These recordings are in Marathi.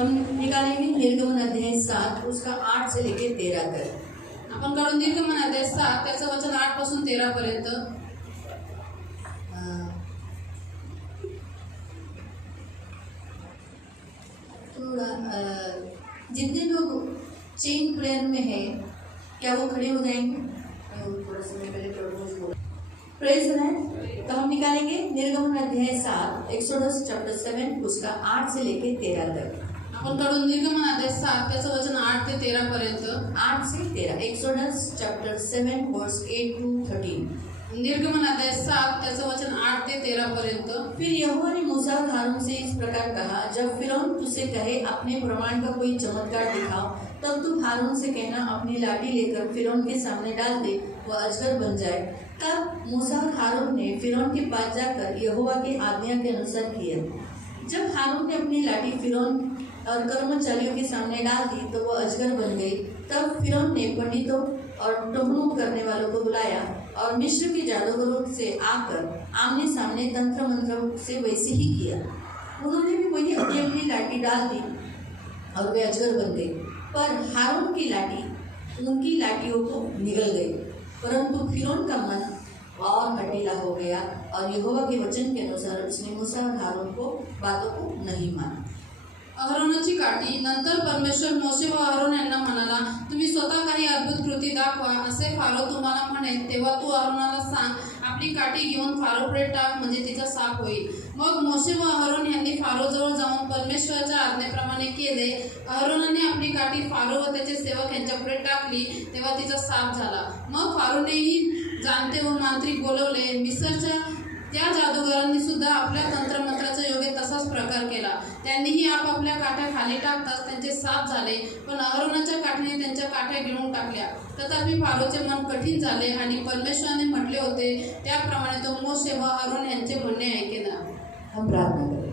हम निकालेंगे निर्गमन अध्याय 7 उसका 8 से लेके 13 तक। आपण काढून निर्गमन अध्याय 7 त्याचं वचन 8 पासून 13 पर्यंत। थोड़ा जितने लोग चेन प्रेयर में है क्या वो खड़े हो जाएंगे? थोड़ा समय पहले प्रेज है। तो हम निकालेंगे निर्गमन अध्याय 7 एक्सोडस चैप्टर 7 उसका 8 से लेके 13 तक। आपण काढून निर्गमन अध्याय 7 त्याचं वचन 8 ते 13 पर्यंत। 8 से 13 एक्सोडस चैप्टर 7 वर्स 8 to 13। निर्गमन अध्याय 7 त्याचं वचन 8 ते 13 पर्यंत। फिर यहोवा ने मूसा और हारून से इस प्रकार कहा, जब फिरौन तुझसे कहे अपने प्रमाण का कोई चमत्कार दिखाओ, तब तू हारून से कहना अपनी लाठी लेकर फिरौन के सामने डाल दे, वह अजगर बन जाए। तब मूसा और हारून ने फिरौन के पास जाकर यहोवा की आज्ञा के अनुसार किया। जब हारून ने अपनी लाठी फिरौन और कर्मचारियों के सामने डाल दी तो वह अजगर बन गई। तब फिरौन ने पंडितों और टोहू करने वालों को बुलाया और मिस्र के जादूगरों से आकर आमने सामने तंत्र मंत्र से वैसे ही किया। उन्होंने भी वही अपनी अपनी लाठी डाल दी और वे अजगर बन गए। पर हारून की लाठी उनकी लाठियों को निगल गई। परंतु फिरौन का मन और हठीला हो गया और यहोवा के वचन के अनुसार उसने मूसा और हारून को बातों को नहीं माना। अहरोनाची काठी। नंतर परमेश्वर मोशे व अहरोन यांना म्हणाला, तुम्ही स्वतः काही अद्भुत कृती दाखवा असे फारो तुम्हाला म्हणेल, तेव्हा तू अहरोनाला सांग, आपली काठी घेऊन फारोपुढे टाक, म्हणजे तिचा साप होईल। मग मोशे व अहरोन यांनी फारोजवळ जाऊन परमेश्वराच्या आज्ञेप्रमाणे केले। अहरोनाने आपली काठी फारो व त्याचे सेवक यांच्यापुढे टाकली, तेव्हा तिचा साप झाला। मग फारोनेही जाणते व मांत्रिक बोलवले। मिस्रच्या त्या जादूगारांनी सुद्धा आपल्या तंत्रमंत्राचा योग्य तसाच प्रकार केला। त्यांनीही आपापल्या काठ्या खाली टाकताच त्यांचे साप झाले, पण अहरोनाच्या काठीने त्यांच्या काठ्या गिळून टाकल्या। तथापि फारोचे मन कठीण झाले आणि परमेश्वराने म्हटले होते त्याप्रमाणे तो मोशे व अहरोन यांचे म्हणणे ऐकेना। हम प्रार्थना करें।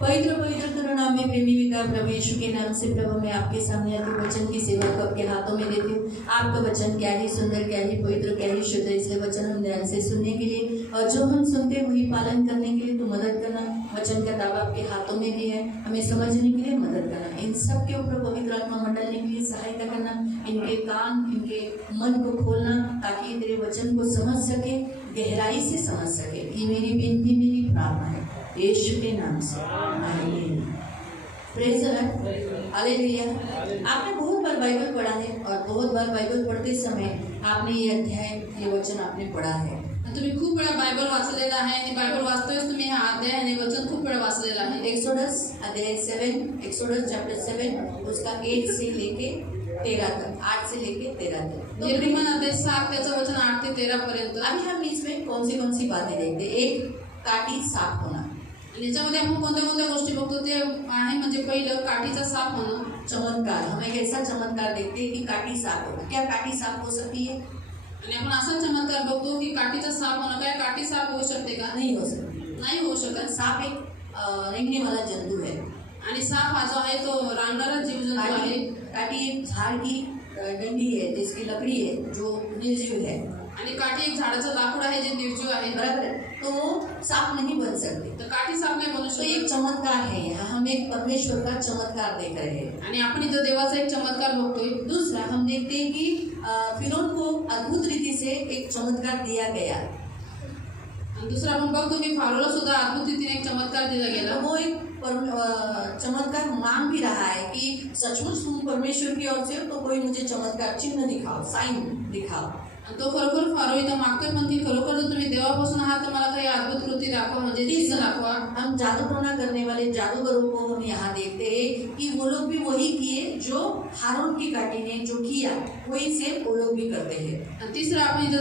पवित्र पवित्र करुणामय प्रेमी पिता प्रभु यीशु के नाम से प्रभु मैं आपके सामने आपके वचन की सेवा को आपके हाथों में देती हूँ। आपका वचन क्या ही सुंदर, क्या ही पवित्र, क्या ही शुद्ध, इसलिए वचन हम ध्यान से सुनने के लिए और जो हम सुनते हैं वही पालन करने के लिए तो मदद करना। वचन का दावा आपके हाथों में भी है, हमें समझने के लिए मदद करना। इन सब के ऊपर पवित्र आत्मा मंडलने के लिए सहायता करना। इनके कान, इनके मन को खोलना ताकि तेरे वचन को समझ सके, गहराई से समझ सके। ये मेरी विनती, मेरी प्रार्थना है यीशु के नाम से, आमीन। Praise the Lord, hallelujah. आपने बहुत बार बाइबल पढ़ा है और बहुत बार बाइबल पढ़ते समय आपने ये अध्याय, ये वचन आपने पढ़ा है। तुम्ही खूप वेळा बायबल वाचलेला आहे आणि बायबल वाचतोयच तुम्ही हा अध्याय आणि वचन खूप वेळा वाचलेला आहे। एक्सोडस अध्याय 7 एक्सोडस चैप्टर 7 उसका 8 से लेके 13 तक, 8 से लेके 13 तक। निर्गमन अध्याय 7 त्याचं वचन 8 ते 13 पर्यंत। अभी हम इसमें कौन सी बातें देखते हैं? एक, काठी साफ होना। आणि याच्यामध्ये आपण कोणत्या कोणत्या गोष्टी बघतो ते आहे, म्हणजे पहिलं काठीचा साप होणं। चमत्कार, हम एक ऐसा चमत्कार देखते हैं कि काठी साफ होना। क्या काठी साफ हो सकती है? आणि आपण असा चमत्कार बघतो की काठीचा साप होणं। काय काठी साफ होऊ शकते का? नहीं हो सकती, नाही होऊ शकत। सांप एक रेंगने वाला जंतु है आणि साप हा जो आहे तो रांगणारा जीवजंतू आहे। काठी एक झाड़ की डंडी है जिसकी लकड़ी है जो निर्जीव है आणि काठी एक झाडाचं लाकूड आहे जे निर्जीव आहे, बराबर है, तो वो सांप नहीं बन सकते। तर काठी साप नाही बनू तो एक शकत। चमत्कार है, यहाँ हम एक परमेश्वर का चमत्कार देख रहे हैं। आणि आपण इथं देवाचा एक चमत्कार बघतोय। दूसरा हम देखते हैं कि फिरौन को अद्भुत रीति से एक चमत्कार दिया गया। आणि दुसरा आपण बघतो की फारोला सुद्धा अद्भुत रीतीने एक चमत्कार दिला गेला। तो वो एक चमत्कार मांग भी रहा है कि सचमुच तुम परमेश्वर की ओर से हो तो कोई मुझे चमत्कार चिन्ह दिखाओ, साइन दिखाओ। आणि तो खरोखर फारो इथं मागतोय, पण की खरोखर जर तुम्ही देवापासून आहात तर मला काही अद्भुत कृती दाखवा, म्हणजे चिन्ह दाखवा। हम जादू टोना करने वाले जादूगरों को हम यहाँ देखते हैं कि वो लोग भी वही किए जो हारून की काठी ने जो किया, वही से वो लोग भी करते हैं। आणि तिसरं आपण इथं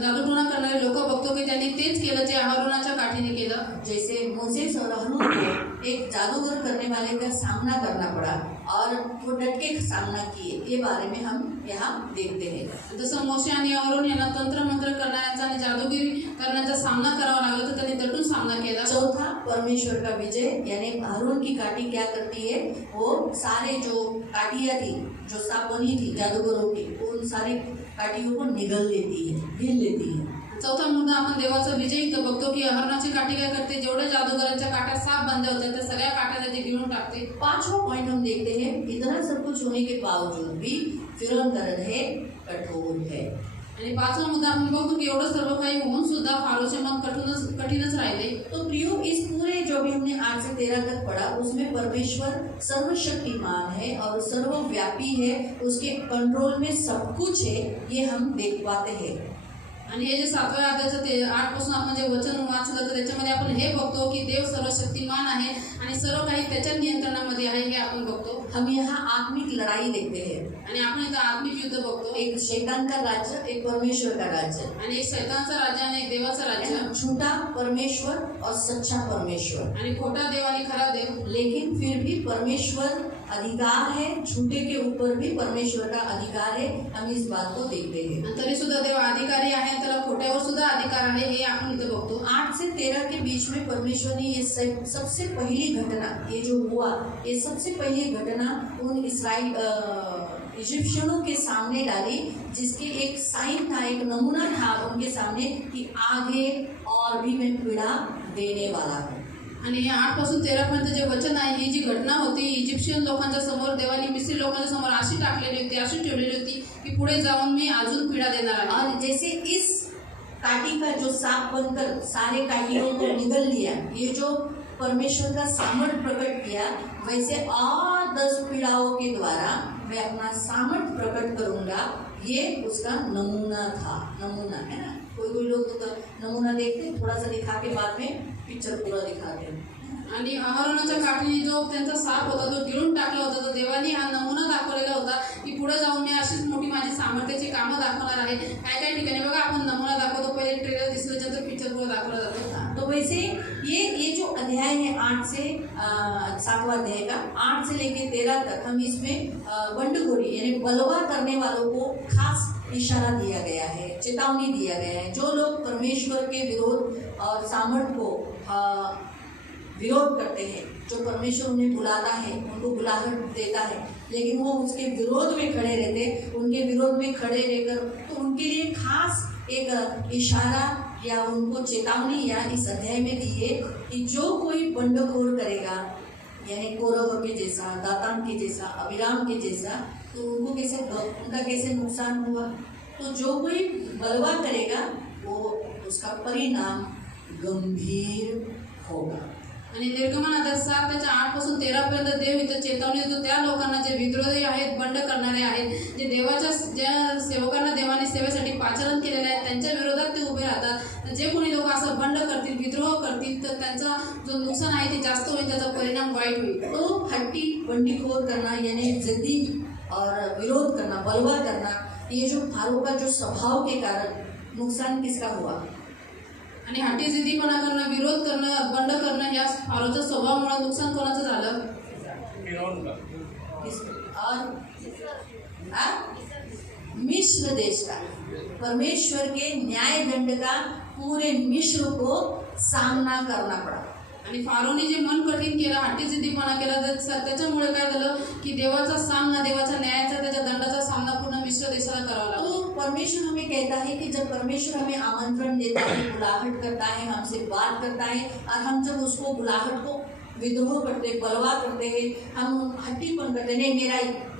जादूटोणा करणारे लोक बघतो की त्यांनी तेच केलं जे अहरोनाच्या काठीने केलं। जैसे मोसेस और हारून को एक जादूगर करने वाले का सामना करना पड़ा और वो डट के सामना किए, ये बारे में हम यहाँ देखते हैं। जसं मोशे आणि अहरोन यांना तंत्र मंत्र करणाऱ्यांचा आणि जादूगिरी करण्याचा सामना करावा लागला तर त्यांनी दटून सामना केला। चौथा, परमेश्वर का विजय, यानी हारून की काठी क्या करती है, वो सारे जो काठियाँ थी, जो सांप बनी थी जादूगरों की, उन सारे काठियों को निगल लेती है, ढील लेती है। चौथा मुद्दा आपण देवाचा विजय इथं बघतो की अहरोनाची काठी काय करते, जेवढे जादूगरांच्या काट्या साफ बांधल्या होत्या त्या सगळ्या काट्या ते गिळून टाकते. पांचवा पॉइंट हम देखते हैं, इतना सब कुछ होने के बावजूद भी फिरौन का हृदय कठोर है. आणि पाचवा मुद्दा आपण बघतो की एवढं सर्व काही होऊन सुद्धा फारोचे मन कठीणच राहिले. तो प्रियो, इस पूरे जो भी हमने 8 से 13 तक पढ़ा उसमें परमेश्वर सर्वशक्तिमान है और सर्वव्यापी है, उसके कंट्रोल में सब कुछ है, ये हम देख पाते हैं. आणि हे जे 7व्या अध्यायाचं ते 8 पासून आपण जे वचन वाचलं तर त्याच्यामध्ये आपण हे बघतो की देव सर्वशक्तिमान आहे आणि सर्व काही त्याच्या नियंत्रणामध्ये आहे हे आपण बघतो. हम यहाँ आत्मिक लड़ाई देखते हैं. आणि आपण इथं आत्मिक युद्ध बघतो. एक शैतान का राज्य, एक परमेश्वर का राज्य. आणि एक शैतानचा राज्य आणि एक देवाचा राज्य. झूठा परमेश्वर और सच्चा परमेश्वर. आणि खोटा देव आणि खरा देव. लेकिन फिर भी परमेश्वर अधिकार है, झूठे के ऊपर भी परमेश्वर का अधिकार है. हम इस बात को देखते हैं. तरी सुद्धा देव अधिकारी आहे, त्याला खोट्यावर सुद्धा अधिकार आहे हे आपण इथं बघतो. 8 से 13 के बीच में परमेश्वर ने ये सबसे पहली घटना, ये जो हुआ, ये सबसे पहली घटना उन इजिप्शियनों के सामने डाली, जिसके एक साइन था, एक नमूना था उनके सामने कि आगे और भी मैं पीड़ा देने वाला हूँ. आणि हे 8 पासून 13 पर्यंत जे वचन आहे, ही जी घटना होती इजिप्शियन लोकांच्या समोर देवानी मिस्री लोकांच्या समोर अशी टाकलेली होती, अशी ठेवलेली होती की पुढे जाऊन मी अजून पीडा देणार आहे. और जैसे इस काटी का जो सांप बनकर सारे काटियों को निगल लिया, ये जो परमेश्वर का सामर्थ्य प्रकट किया, वैसे और 10 पीड़ाओं के द्वारा मैं अपना सामर्थ्य प्रकट करूंगा. ये उसका नमूना था. नमूना है ना, कोई लोग तो नमूना देखते थोड़ा सा दिखा के बाद में पिक्चर पूरा दिखाते हैं. आणि अहरोनाच्या काठीने जो त्यांचा साप होता तो गिळून टाकला होता, तो देवानी हा नमुना दाखवलेला होता की पुढे जाऊन मी अशीच मोठी माझी सामर्थ्याची कामं दाखवणार आहे. काय काय ठिकाणी बघा आपण नमुना दाखवतो, पहिले ट्रेलर दिसल्याच्यानंतर पिक्चर पूरा दाखवला जातो. तो वैसे ये जो अध्याय है 8 से 7वां अध्याय का 8 से लेके 13 तक, हम इसमें बंडखोरी यानी बलवा करने वालों को खास इशारा दिया गया है, चेतावनी दिया गया है. जो लोग परमेश्वर के विरोध और सामर्थ्य को विरोध करते हैं, जो परमेश्वर उन्हें बुलाता है, उनको बुलाहट देता है, लेकिन वो उसके विरोध में खड़े रहते, उनके विरोध में खड़े रहकर, तो उनके लिए खास एक इशारा या उनको चेतावनी या इस अध्याय में दी है कि जो कोई बंडखोर करेगा, यानी कौरव के जैसा, दातान के जैसा, अभिराम के जैसा, तो उनका कैसे नुकसान हुआ. तो जो कोई बलवा करेगा वो उसका परिणाम गंभीर होगा. आणि निर्गमन अध्याय 7 त्याच्या 8 पासून 13 पर्यंत देव इथं चेतावणी देतो त्या लोकांना जे विद्रोही आहेत, बंड करणारे आहेत, जे देवाच्या ज्या सेवकांना देवाने सेवेसाठी पाचारण केलेले आहे त्यांच्या विरोधात ते उभे राहतात. जे कोणी लोक असं बंड करतील, विद्रोह करतील, तर त्यांचा जो नुकसान आहे ते जास्त होईल, त्याचा परिणाम वाईट होईल. तो हट्टी बंडीखोर करना यानी जिद्दी और विरोध करना, बलवा करना, ये जो फारो का जो स्वभाव के कारण नुकसान किसका हुआ. आणि हट्टीजिद्दीपणा करणं, विरोध करणं, बंड करणं या फारोच्या स्वभावामुळे नुकसान कोणाचं झालं. और मिस्र देश का परमेश्वर के न्याय दंड का पूरे मिस्र को सामना करना पड़ा. आणि फारोने जे मन कठीण केलं, हट्टीजिद्दीपणा केला, त्याच्यामुळे काय झालं की देवाचा सामना, देवाच्या न्यायाचा, त्याच्या दंडाचा सामना पूर्ण मिस्र देशाला करावा लागला. तो परमेश्वर हमें कहता है कि जब परमेश्वर हमें आमंत्रण देता है, बुलाहट करता है, हमसे बात करता है, और हम जब उसको बुलाहट को विद्रोह करते, बलवा करते हैं, हम हट्टीपन करते, नहीं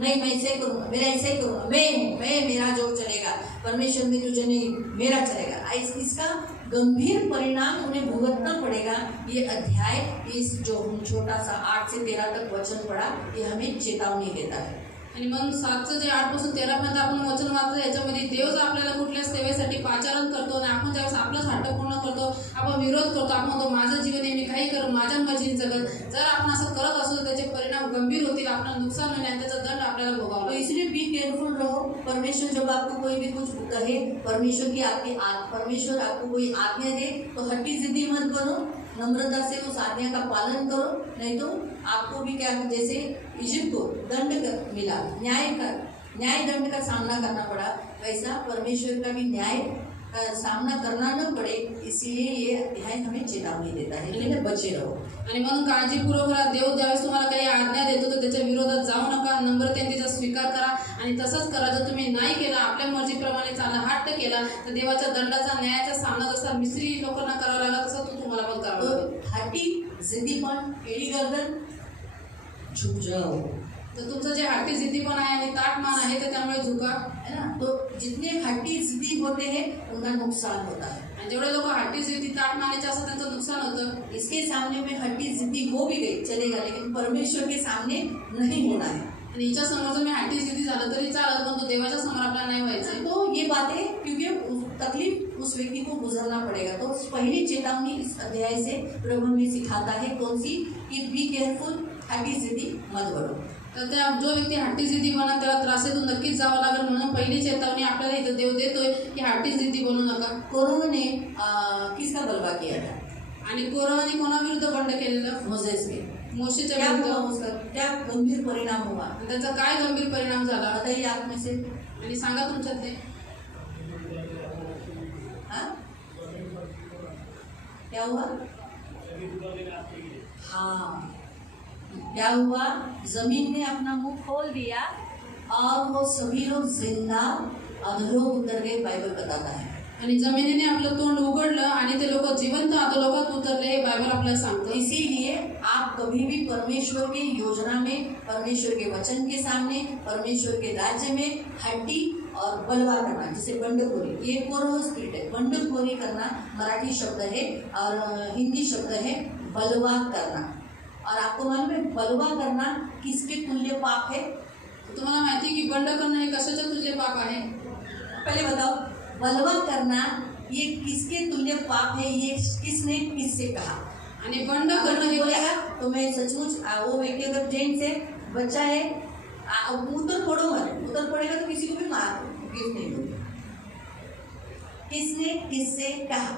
मैं ऐसे ही करूँगा, मेरा ऐसे ही करूँगा, मैं मेरा जो चलेगा, परमेश्वर में तुझे नहीं, मेरा चलेगा, इसका गंभीर परिणाम उन्हें भुगतना पड़ेगा. ये अध्याय, इस जो हम छोटा सा 8 से 13 तक वचन पढ़ा, ये हमें चेतावनी देता है. आणि मग 7चं जे 8 पासून 13 पर्यंत आपण वचन वाचलं, याच्यामध्ये देव आपल्याला कुठल्या सेवेसाठी पाचारण करतो आणि आपण ज्यावेळेस आपलाच हट्ट पूर्ण करतो, आपण विरोध करतो, आपण म्हणतो माझं जीवन आहे, मी काही करू, माझ्या मर्जीने जगत, जर आपण असं करत असू तर त्याचे परिणाम गंभीर होतील, आपल्याला नुकसान होईल आणि त्याचा दंड आपल्याला भोगावा तो लागेल. इसलिए बी केयरफुल रहो. परमेश्वर जब आपको कोई भी कुछ कहे, परमेश्वर आपको कोई आज्ञा दे, तो हट्टी जिद्दी मत बनो, नम्रता से उस आज्ञा का पालन करो, नहीं तो आपको भी क्या, जैसे इजिप्ट को दंड मिला, न्याय दंड का सामना करना पड़ा, वैसा परमेश्वर का भी न्याय का सामना करना न पड़े. इसीलिए ये अध्याय हमें चेतावनी देता है, लेकिन बचे रहो. आणि म्हणून काळजीपूर्वक राहा. देव ज्यावेळेस तुम्हाला काही आज्ञा देतो तर त्याच्या विरोधात जाऊ नका, नम्रतेने तिचा स्वीकार करा आणि तसंच करा. जर तुम्ही नाही केला, आपल्या मर्जीप्रमाणे चालला, हट्ट केला, तर देवाच्या दंडाचा न्यायाचा सामना जसा मिस्त्री लोकांना करावा लागला तसा तो तुम्हाला पण करावा लागेल. तो हट्टी जिद्दीपन एड़ी गर्दन झुक जाओ, तर तुमचं जे हट्टी जिद्दीपण आहे आणि ताटमान आहे तर त्यामुळे झुका. है ना. तो जितने हट्टी जिद्दी होते हैं उनका नुकसान होता है. आणि जेवढे लोक हट्टी जिद्दी ताटमानेचे असतात त्यांचं नुकसान होतं. इसके सामने में हट्टी जिद्दी हो भी गई चलेगा, लेकिन परमेश्वर के सामने नहीं होना है. आणि हिच्या समोर जर मी हट्टी जिद्दी झालं तरी चालत, पण तो देवाच्या समोर आपल्याला नाही व्हायचं. तो ये बातें क्योंकि तकलीफ उस व्यक्ति को गुजरना पड़ेगा. तो पहली चेतावनी इस अध्याय से प्रभु हमें सिखाता है कौन सी, कि बी केयरफुल, हट्टी जिद्दी मत बनो. तर त्या जो व्यक्ती हट्टी जिद्दी बनला त्याला त्रासातून नक्कीच जावं लागेल. म्हणून पहिली चेतावणी आपल्याला इथं देव देतोय की हट्टी जिद्दी बनू नका. कोरोना ने किसका बलवा किया था? आणि कोरोनाने कोणाविरुद्ध बंड केलेलं? मोसेस के. मोशेच्या क्या विरुद्ध. हुआ उसका? क्या गंभीर परिणाम हुआ? आणि त्याचा काय गंभीर परिणाम झाला बताइए आप में से. आणि सांगा तुमच्यात ते. हाँ? क्या हुआ? हाँ, क्या हुआ? जमीन ने अपना मुंह खोल दिया और वो सभी लोग जिंदा अधोलोक उतर गए, बाइबल बताता है. आणि जमिनीने आपलं तोंड उघडलं आणि ते लोक जिवंत अधोलोकात उतरले, हे बायबल आपल्याला तो सांगतं. इसीलिए आप कभी भी परमेश्वर के योजना में, परमेश्वर के वचन के सामने, परमेश्वर के राज्य में हट्टी और बलवा करना, जैसे बंडखोरी, ये कोरो स्पिरिट है. बंडखोरी करना मराठी शब्द है और हिंदी शब्द है बलवा करना. और आपको मालूम है बलवा करना किसके तुल्य पाप है? तुम्हाला माहिती की बंड करणं हे कशाच्या तुल्य पाप आहे? पहले बताओ, बलवा करना ये किसके तुल्य पाप है? ये किसने किससे कहा? आणि बंड करणं हे बोलेगा तो मैं सचमुच वो व्यक्ति अगर जेंट्स है, बच्चा है, उतर पड़ो मत, उतर पड़ेगा तो किसी को भी मार गिफ्ट नहीं दूंगी. किसने किससे कहा?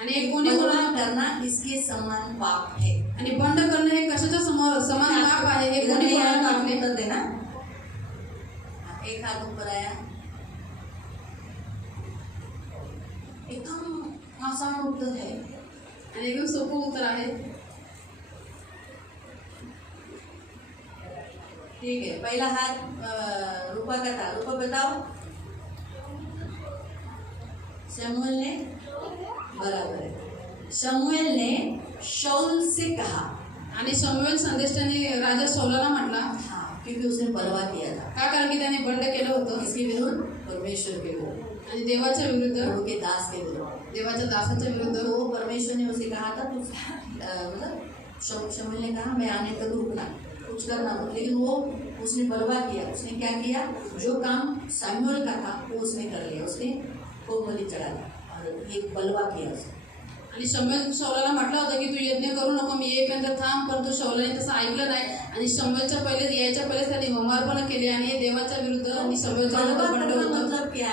आणि एक कोणी बलवा कोणा करना इसके समान पाप है. आणि बंड करणं हे कशाच्या समोर समान पाप आहे? हे कोणी कोणाला टाकले? उत्तर देना. एक हाथ ऊपर आया. एकदम आसान उत्तर है. आणि एकदम सोपं उत्तर आहे. ठीक है, पहला हाथ रूपा का था. रूपा बताओ. शमूएल ने, बराबर है. शमूएल ने शाऊल से कहा. आणि शमूएल संदेष्टाने राजा शौलाला म्हटला. हाँ, क्योंकि उसने बलवा किया था. का? कारण की त्याने बंड केलं होतं. इसके विरुद्ध, परमेश्वर के विरुद्ध, आणि देवाच्या विरुद्ध, प्रभु के दास के विरुद्ध. देवाच्या दासाच्या विरुद्ध. तो परमेश्वर ने उसे कहा था कुछ, मतलब शमूएल ने कहा मैं आने तक रुकना, कुछ करना मत. लेकिन वो उसने बलवा किया. उसने क्या किया? जो काम सैमुअल का था वो उसने कर लिया. उसने कोमली चढ़ा दिया और ये बलवा किया उसने. आणि शमूएल शौलाला म्हटलं होतं की तू यज्ञ करू नको, मी येईपर्यंत थांब. परंतु शौलाने तसं ऐकलं नाही आणि शमूएलच्या पहिले यायच्या पहिलेच त्याने होमार्पण केले आणि हे देवाच्या विरुद्ध आणि शमूएलच्या बलवा विरुद्ध बंड करना होतं. मतलब क्या?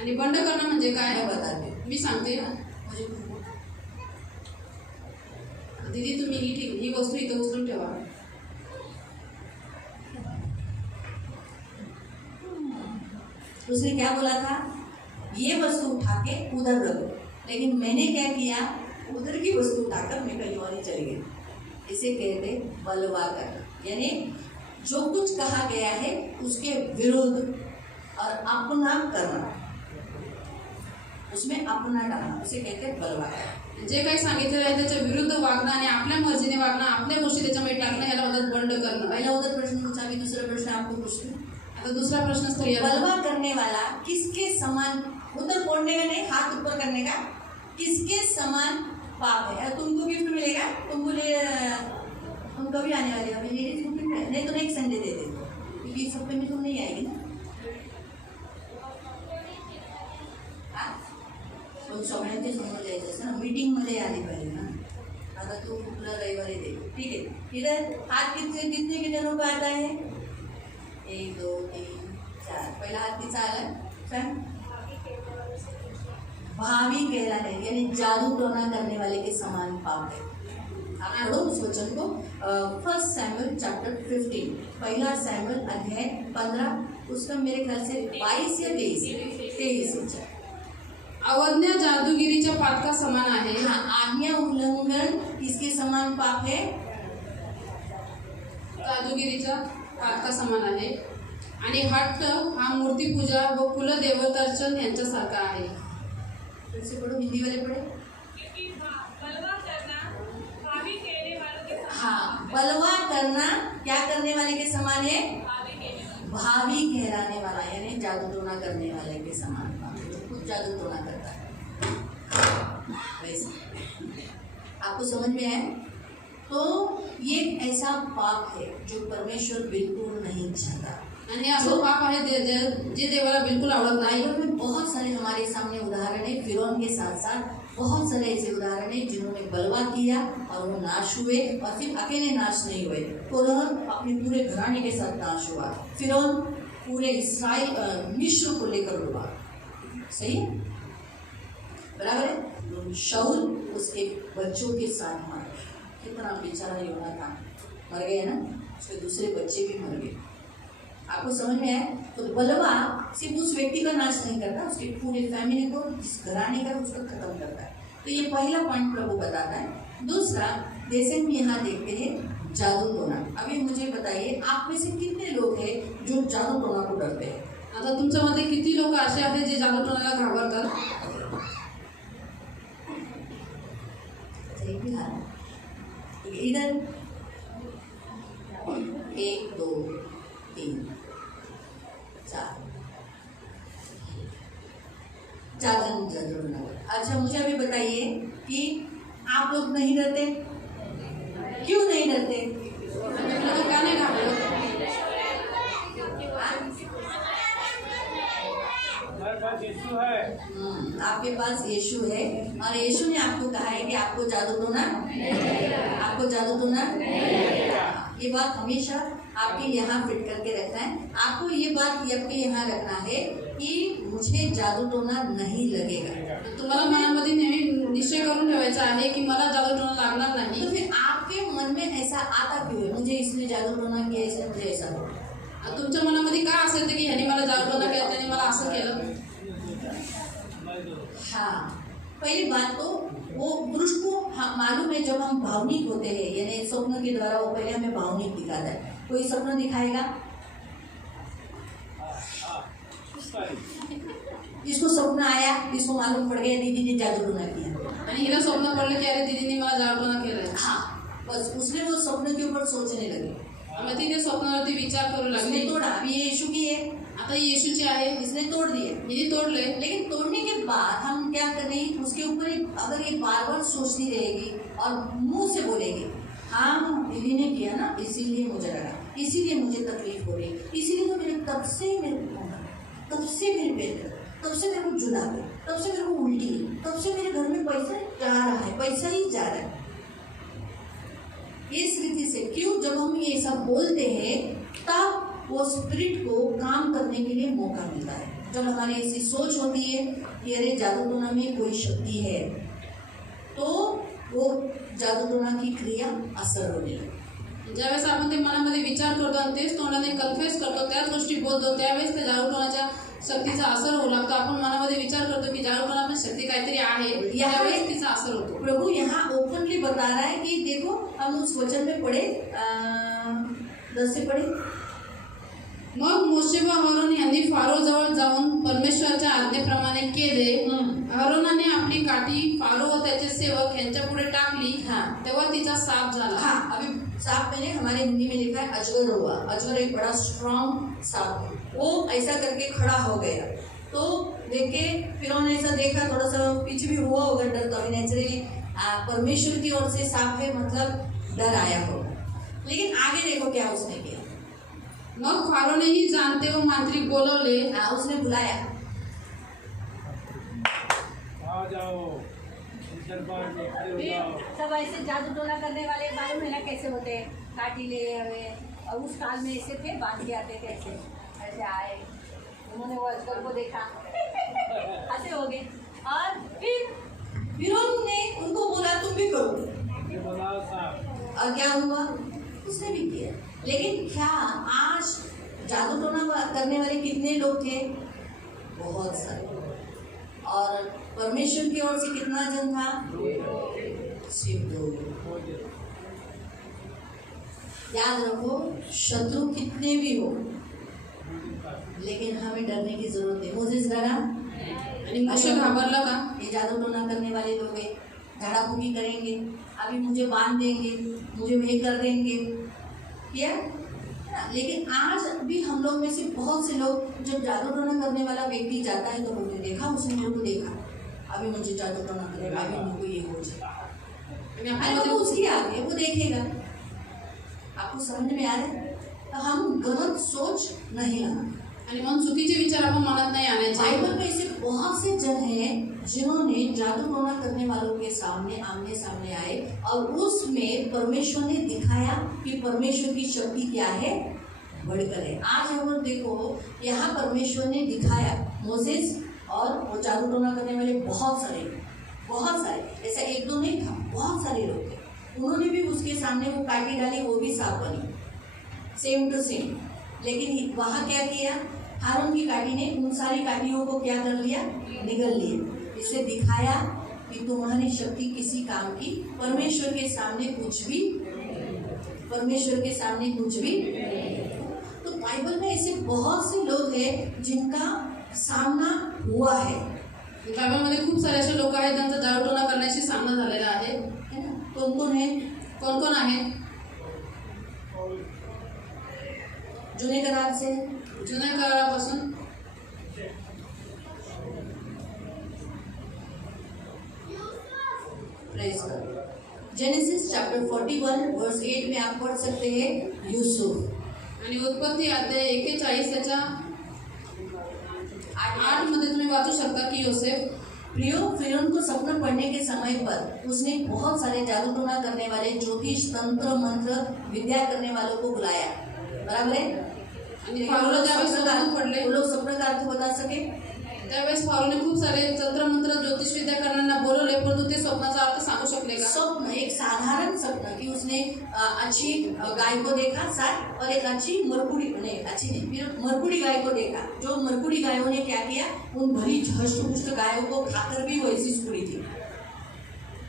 आणि बंड करणं म्हणजे काय? मैं बताती मी सांगते. मुझे दीदी तुम्ही ही वस्तू इथं उचलून ठेवा. उसने क्या बोला था? ये वस्तु उठा के उधर रखो. लेकिन मैंने क्या किया? उधर की वस्तु उठाकर मैं कहीं और ही चली गई. इसे कहते बलवा करना. यानी जो कुछ कहा गया है उसके विरुद्ध और अपना करना, उसमें अपना डालना, उसे कहते बलवा करना. जे काही सांगितलेलं आहे त्याच्या विरुद्ध वागणं आणि आपल्या मर्जीने वागणं, आपल्या गोष्टी त्याच्यामध्ये टाकणं, याला म्हणतात बंड करणं. पहला उधर प्रश्न पूछा, अभी दूसरा प्रश्न आपको पूछती हूँ. आता दुसरा प्रश्न स्त्रिया. बलवा करने वाला किसके समान? उधर फोड़ने का नहीं, हाथ ऊपर करने का. किसके समान पाप है? तुमको गिफ्ट मिलेगा, तुम बोले तुम कभी आने वाले हो, लेडीज को गिफ्ट नहीं तो नेक्स्ट संडे दे दे, क्योंकि इस हफ्ते में तुम नहीं आएगी ना. पण सगळ्यांचे समोर जायचं असं ना, मीटिंगमध्ये आली पाहिजे ना. आता तू तुला रविवारी दे, ठीक है. इधर हाथ कितने कितने कितने रुपये आता है? 1 2 3 4. पहिला हात तिचा आला. सांग. भावी कहलाने, यानी जादू टोना करने वाले के समान पाप है. आप पढ़ो उस वचन को. 1 सैमुअल चैप्टर 15, पहला सैमुअल अध्याय 15, उसका मेरे ख्याल से 22 या 23 वचन. अवज्ञा जादूगिरीच्या पातका समान आहे. हाँ, आज्ञा उल्लंघन किसके समान पाप है? जादूगिरीच्या पातका समान आहे. आणि हट्ट हा मूर्तिपूजा व कुलदेवतार्चन यांच्यासारखा आहे. फिर से पढ़ो, हिंदी वाले पढ़े. बलवा करना भावी कहने वालों के हाँ, बलवा करना क्या करने वाले के समान है? भावी कहलाने वाला, यानी जादू टोना करने वाले के समान. खुद जादू टोना करता है वैसे. आपको समझ में आया? तो ये ऐसा पाप है जो परमेश्वर बिल्कुल नहीं चाहता. आणि असं पाप आहे जे देवाला बिलकुल आवडत नाही. बाइबल में बहुत सारे हमारे सामने उदाहरण है. फिरौन के साथ साथ बहुत सारे ऐसे उदाहरण है जिन्होंने बलवा किया और वो नाश हुए, और फिर अकेले नाश नहीं हुए. फिरौन अपने पूरे घराने के साथ नाश हुआ. फिरौन पूरे इस्राइल मिस्र को लेकर डूबा. सही है, बराबर है. शाऊल उसके बच्चों के साथ मारा. कितना बेचारा योनातान मर गए ना, उसके दूसरे बच्चे भी मर गए. आपको समझ में आया? तो बलवा सिर्फ उस व्यक्ति का नाश नहीं करता, उसके पूरे फैमिली को, जिस घराने का, उसको खत्म करता है. तो ये पहला पॉइंट प्रभु बताता है. दूसरा, जैसे हम यहाँ देखते हैं जादू टोना. अभी मुझे बताइए, आप में से कितने लोग हैं जो जादू टोना को डरते हैं? आता तुमच्यामध्ये किती लोक असे आहेत जे जादू टोनाला घाबरतात? एक भी हाथ. इधर 1 2 3 4 जन जरूर ना. अच्छा, मुझे अभी बताइए कि आप लोग नहीं डरते? क्यों नहीं डरते? तो का नाही घाबरत? हमारे पास यीशु है. आपके पास यीशु है, और यीशु ने आपको कहा है कि आपको जादू टोना, आपको जादू टोना. ये बात हमेशा आपके यहाँ फिट करके रखना है. आपको ये बात आपके यहाँ रखना है कि मुझे जादू टोना नहीं लगेगा. तुम्हाला मनामध्ये नेहमी निश्चय करून ठेवायचा आहे की मला जादू टोना लागणार नाही. तो फिर आपके मन में ऐसा आता क्यों है? मुझे इसने जादू टोना किया, इसने मुझे ऐसा हो. तुमच्या मनामध्ये काय असेल की ह्याने मला जादू टोना केला, त्याने मला असं केलं. हाँ, पहली बात तो वो पुरुष को मालूम है, जब हम भावनिक होते हैं, यानी स्वप्न के द्वारा वो पहले हमें भावनिक दिखाता है. कोई स्वप्न दिखाएगा, जिसको स्वप्न आया, जिसको मालूम पड़ गया दीदी ने जादू टोना किया, आणि हिला स्वप्न पडलं की अरे दीदीने मला जादू टोना केलाय. हाँ, बस उसने वो स्वप्न के ऊपर सोचने लगे. मग तिने स्वप्नावरती विचार करू उसने लागली. तोड़ा. अभी ये यीशु की है, आता येशूची आहे, इसने तोड़ दिए. हिने तोडले. लेकिन तोड़ने के बाद हम क्या करें, उसके ऊपर अगर ये बार बार सोचती रहेगी और मुंह से बोलेगी, हाँ दीदी ने किया ना, इसीलिए मुझे लगा, इसीलिए मुझे तकलीफ हो रही, इसीलिए तो मेरे तब से मेरे तब से मेरे पेट, तब से मेरे को जुलाब है, तब से मेरे को उल्टी है, तब से मेरे घर में पैसा जा रहा है, पैसा ही जा रहा है. इस रीति से क्यों, जब हम ये सब बोलते हैं तब वो स्पिरिट को काम करने के लिए मौका मिलता है. जब हमारी ऐसी सोच होती है कि अरे जादू टोना में कोई शक्ति है, तो वो जादू टोना की क्रिया असर होने लगती. ज्यावेळेस आपण ते मनामध्ये विचार करतो आणि तेच तोंडाने कन्फेस करतो, त्याच गोष्टी बोलतो, त्यावेळेस त्या जादू टोनाच्या शक्तीचा असर होऊ लागतो. आपण मनामध्ये विचार करतो की जादू टोना पण शक्ती काहीतरी आहे, त्यावेळेस तिचा असर होतो. प्रभु यहाँ ओपनली बता रहा है कि देखो, हम उस वचन में पढ़े 10 से पढ़े. मग मोशे व अहरोन यांनी फारो जवळ जाऊन परमेश्वराच्या आज्ञेप्रमाणे केले. अहरोनाने आपली काठी फारो व त्याचे सेवक यांच्या पुढे टाकली. हाँ. तेव्हा तिचा साप झाला. हाँ, अभी सांप मैंने हमारे हिंदी में लिखा है अजगर हुआ. अजगर एक बड़ा स्ट्रॉन्ग सांप, वो ऐसा करके खड़ा हो गया. तो देख के फिर उन्होंने ऐसा देखा, थोड़ा सा पीछे भी हुआ होगा डर, तो अभी नेचुरली परमेश्वर की ओर से सांप है, मतलब डर आया होगा. लेकिन आगे देखो क्या उसने किया. मग फारोनेही जाणते व मांत्रिक बोलवले. हाँ, उसने बुलाया. आ जाओ दरबार में खड़े हो फिर जाओ. सब ऐसे जादू टोना करने वाले मालूम है ना कैसे होते हैं, काटी ले हुए, और उस काल में ऐसे थे, बांध के आते थे, ऐसे ऐसे आए, उन्होंने वो अजगर को देखा, ऐसे हो गए. और फिर उन्होंने उनको बोला तुम भी करो, ये बोला साहब. और क्या हुआ, उसने भी किया. लेकिन क्या आज जादू टोना करने वाले कितने लोग थे? बहुत सारे. और परमेश्वर की ओर से कितना जन था? सिर्फ 2. याद रखो, शत्रु कितने भी हो, लेकिन हमें डरने की जरूरत है। मोसेस डरा, आणि मोशे घाबरला का? ये जादू टोना करने वाले लोग हैं, झाड़ाफूकी करेंगे, अभी मुझे बांध देंगे, मुझे ये कर देंगे, क्या? लेकिन आज भी हम लोग में से बहुत से लोग, जब जादू टोना करने वाला व्यक्ति जाता है तो बोलते देखा उसने मेरे को देखा, अभी मुझे जादू टोना करेगा, अभी मेरे को ये हो जाएगा। आणि अरे आपल्यामध्ये वो उसकी आगे है, वो देखेगा। आपको समझ में आ रहा है? तो हम गलत सोच नहीं लाना। आणि म्हणून चुकीचे विचार आपण मनात नाही आणायचे। बाइबल में ऐसे बहुत से जन हैं जिन्होंने जादू टोना करने वालों के सामने आमने सामने आए और उसमें परमेश्वर ने दिखाया कि परमेश्वर की शक्ति क्या है, बढ़कर है। आज अगर देखो यहाँ परमेश्वर ने दिखाया मोसेस और वो जादू टोना करने वाले बहुत सारे, ऐसा एक दो नहीं था, बहुत सारे लोग थे। उन्होंने भी उसके सामने वो काटी डाली, वो भी सांप बनी, सेम टू सेम। लेकिन वहाँ क्या किया, हारून की काटी ने उन सारी काटियों को क्या कर लिया, निगल लिया। इससे दिखाया कि तुम्हारी शक्ति किसी काम की, परमेश्वर के सामने कुछ भी। तो बाइबल में ऐसे बहुत से लोग हैं जिनका सामना हुआ है बायबलमध्ये खूप सारे असे लोक आहेत ज्यांचा जादू टोना करण्याशी सामना झालेला आहे। ना? कौन है? कोण कोण आहेत? जुने करार से, जुन्या काळापासून प्रेज गॉड। जेनेसिस चैप्टर 41 वर्स 8 में आप पढ़ सकते हैं यूसुफ। आणि उत्पत्ती अध्याय 41 त्याच्या 8 मध्ये तुम्ही वाचू शकता की योसेफ प्रियो, फिरौन को सपना पढ़ने के समय पर उसने बहुत सारे जादू टोना करने वाले, ज्योतिष, तंत्र मंत्र विद्या करने वालों को बुलाया, बराबर है? आणि फारोला ज्यावेळेस स्वप्न पडले वो लोग सपने का अर्थ बता सके? त्यावेळेस फारोने खूप सारे तंत्रमंत्र ज्योतिषविद्या करणाऱ्यांना बोलवले, परंतु ते स्वप्नाचा अर्थ सांगू शकले का? स्वप्न एक साधारण सपना कि उसने अच्छी गाय को देखा साथ, और एक अच्छी मरकुड़ी नहीं, अच्छी नहीं, फिर मरकुड़ी गाय को देखा। जो मरकुड़ी गायों ने क्या किया, उन भली हष्ट-पुष्ट गायों को खाकर भी वैसी सुड़ी थी।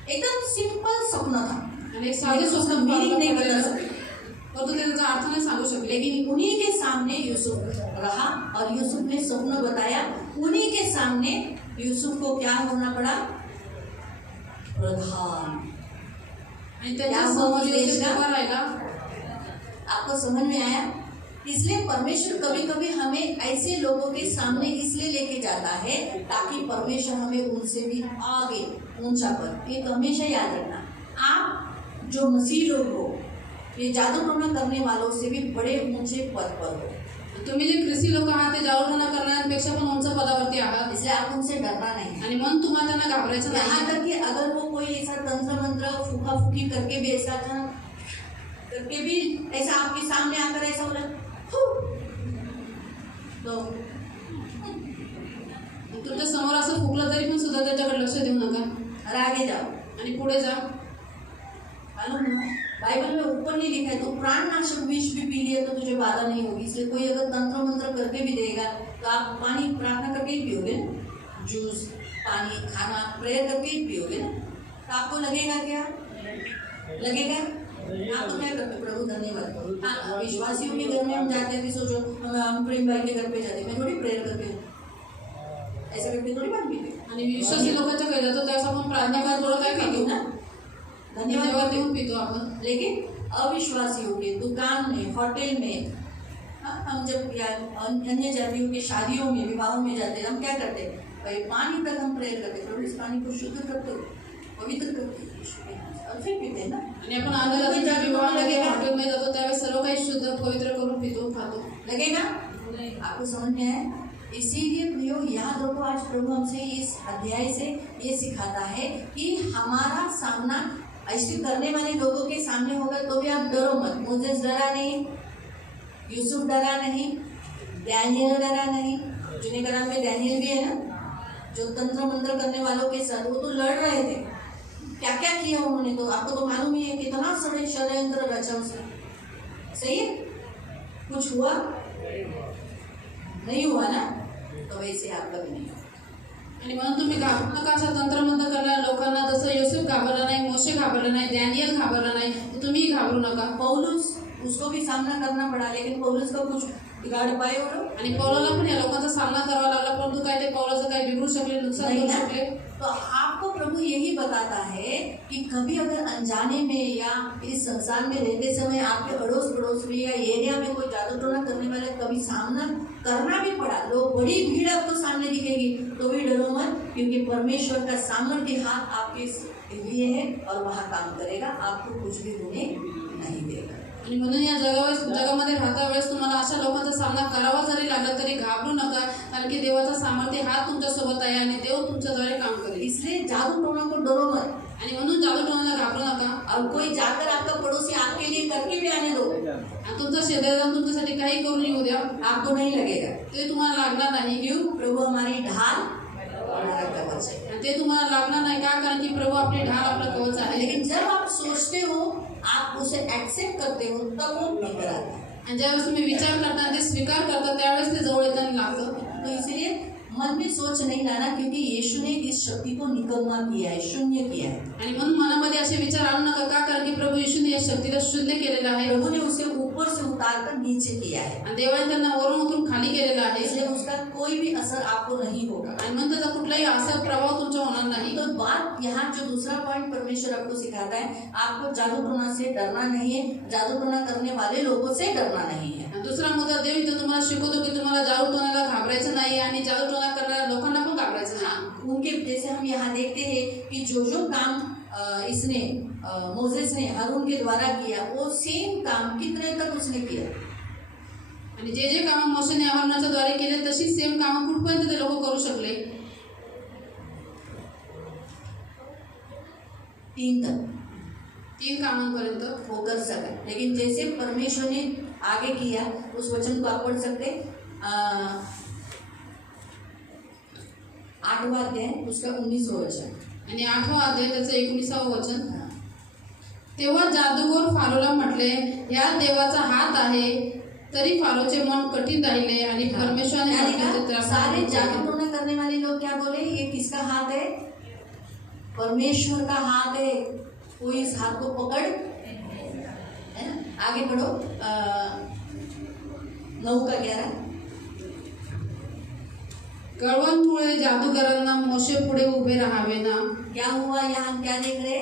एकदम सिंपल सपना था, आणि एक साधे स्वप्न मीनिंग नहीं बता पडलेलं, सकते, परंतु ते त्याचा अर्थ नाही सांगू शकले। लेकिन उन्हीं के सामने यूसुफ रहा और यूसुफ ने स्वप्न बताया। उन्हीं के सामने यूसुफ को क्या होना पड़ा, प्रधान। आणि त्याच्या समोर योसेफ उभा राहिला। आपको समझ में आया? इसलिए परमेश्वर कभी कभी हमें ऐसे लोगों के सामने इसलिए लेके जाता है ताकि परमेश्वर हमें उनसे भी आगे ऊंचा पर, ये तो हमेशा याद रखना। आप जो मसीह लोग हो, ये जादू टोना करने वालों से भी बड़े ऊंचे पद पर हो, तुम्ही जे ख्रिस्ती लोक आहात ते जादू टोना करण्यापेक्षा पण उंच पदावरती आहात, इसलिए आप उनसे डरना नहीं। आणि म्हणून तुम्हाला त्यांना घाबरायचं यहाँ नाही। तक कि अगर वो कोई ऐसा तंत्र मंत्र फूका फूकी करके भी ऐसा करके भी ऐसा आपके सामने आकर ऐसा बोला तो तुमच्या समोर असं फुकलं तरी पण सुद्धा त्याच्याकडे लक्ष देऊ नका और आगे जाओ। आणि पुढे जा। मालूम है बाइबल में ऊपर नहीं लिखा है तो प्राणनाशक विष भी पी लिया तो तुझे बाधा नहीं होगी। इसलिए कोई अगर तंत्र मंत्र करके भी देगा तो आप पानी प्रार्थना करके ही पियोगे ना, जूस पानी खाना प्रेयर करके ही पियोगे ना, तो आपको लगेगा क्या, लगेगा? आप तो क्या करते, प्रभु धन्यवाद। हाँ, विश्वासियों के घर में हम जाते हैं, सोचो हम प्रेम भाई के घर पे जाते हैं, मैं थोड़ी प्रेयर करती हूँ, ऐसे व्यक्ति थोड़ी बात पीते। आणि विश्वासी लोकांच्या घरी जातो त्यावेळेस आपण प्रार्थना करतो, थोडं काय पितो ना, धन्यवाद देऊन पितो आपण। लेकिन अविश्वासियों के दुकान में, होटल में, हम जब या अन्य जातियों की शादियों में, विवाहों में जाते हैं, हम क्या करते हैं, भाई पानी तक हम प्रेयर करते, प्रभु इस पानी को शुद्ध करते, पवित्र करते, और फिर पीते हैं ना। आणि आपण आंध्र जातीच्या विवाहामध्ये हॉटेलमध्ये जातो त्यावेळेस सर्व काही शुद्ध पवित्र करून पितो खातो, लगेगा? आपको समझ में आया? इसीलिए प्रियो याद रखो, आज प्रभु हमसे इस अध्याय से ये सिखाता है कि हमारा सामना ऐसे करने वाले लोगों के सामने होगा तो भी आप डरो मत। मोसेस डरा नहीं, यूसुफ डरा नहीं, डैनियल डरा नहीं। जुने करार में डैनियल भी है ना, जो तंत्र मंत्र करने वालों के साथ, वो तो लड़ रहे थे, क्या क्या किया उन्होंने, तो आपको तो मालूम ही है कितना षड्यंत्र रचा उसने। सही है? कुछ हुआ नहीं हुआ ना, तो वैसे आपका भी नहीं। आणि म्हणून तुम्ही घाबरू नका अशा तंत्रमंत्र करणाऱ्या लोकांना। जसं योसेफ घाबरला नाही, मोशे घाबरला नाही, डॅनियल घाबरला नाही, तर तुम्ही घाबरू नका। पौलुस उसको भी सामना करना पड़ा, लेकिन पौलुस का कुछ बिगाड़ पाए वो लोग आणि पौलाला पण या लोकांचा सामना करावा लागला, परंतु काय ते पौलाचं काय बिघडू शकले, नुकसान नहीं करू ना? शकले. तो आपको प्रभु यही बताता है कि कभी अगर अनजाने में या इस संसार में रहते समय आपके अड़ोस पड़ोस में या एरिया में कोई जादू टोना करने वाले कभी सामना करना भी पड़ा, लोग बड़ी भीड़ आपको सामने दिखेगी, तो भी डरो मत, क्योंकि परमेश्वर का सामर्थ्य हाथ आपके लिए है और वहाँ काम करेगा, आपको कुछ भी होने नहीं देगा. आणि म्हणून या जगामध्ये राहता वेळेस तुम्हाला अशा लोकांचा सामना करावा जरी लागला तरी घाबरू नका, कारण की देवाचा सामर्थ्य हात तुमच्या सोबत आहे आणि देव तुमच्याद्वारे काम करेल. इसलिए जादू टोना को डरो मत. आणि म्हणून जादू टोनाला घाबरू नका. और कोई जाकर आपका पड़ोसी आपके लिए करके भी आने दो, आणि तुमचा शेजारी जाऊन तुमच्यासाठी काही करून येऊ द्या, आपको नहीं लगेगा. ते तुम्हाला लागणार नाही. क्यों? प्रभु हमारी ढाल हमारा कवच है. आणि ते तुम्हाला लागणार नाही का, कारण की प्रभू आपली ढाल आपला कवच आहे. लेकिन जब आप सोचते हो, आप उसे एक्सेप्ट करते हो, तब वो निकल आता है. आणि ज्यावेळेस तुम्ही विचार करता आणि ते स्वीकार करता त्यावेळेस ते जवळ येताना लागतं. तो इसलिए मन में सोच नहीं लाना, क्योंकि यीशु ने इस शक्ति को निकम्मा किया है, शून्य किया है. आणि म्हणून मनामध्ये असे विचार आणू नका का, कारण की प्रभू येशूने या शक्तीला शून्य केलेलं आहे प्रभु ने उसे ऊपर से उतार कर नीचे किया है, आणि देवाने त्यांना वरून उतरून खाली केलेलं आहे. इसलिए उसका कोई भी असर आपको नहीं होगा. आणि म्हणून त्याचा कुठलाही असा प्रभाव तुमच्या होणार नाही. तो बात यहाँ जो दूसरा पॉइंट परमेश्वर आपको सिखाता है, आपको जादू टोना से डरना नहीं है, जादू टोना करने वाले लोगों से डरना नहीं है. आणि दुसरा मुद्दा देव इथं तुम्हाला शिकवतो की तुम्हाला जादू टोनाला घाबरायचं नाही आणि जादू टोना करणाऱ्या लोकांना पण घाबरायचं नाही. उनके जैसे हम यहाँ देखते हैं कि जो जो काम इसने मोजेस ने हारून के द्वारा किया, वो सेम काम कितने तक उसने किया. आणि जे जे कामं मोशेने आव्हानाच्या द्वारे केले तशी सेम कामं कुठपर्यंत ते लोक करू शकले. 3 तक 3 कामांपर्यंत वो कर सका. लेकिन जैसे परमेश्वर ने आगे किया, उस वचन को आप पढ़ सकते 8वां अध्याय उसका 19वां वचन. आणि 8वां अध्याय त्याचं 19वां वचन. तेव्हा जादूगर फारोला म्हटले, या देवाचा हात आहे. तरी फारोचे मन कठीण राहिले आणि परमेश्वराने यानी म्हटले, का "त्याला सारे पाठवून जादू द्या." टोना करने वाले लोग क्या बोले, ये किसका हाथ है? परमेश्वर का हाथ है. कोई इस हाथ को पकड़, है ना. आगे बढ़ो 9:11. कळवणमुळे जादूगरांना मोशे पुढे उभे राहावे ना. क्या हुआ यहाँ, क्या देख रहे?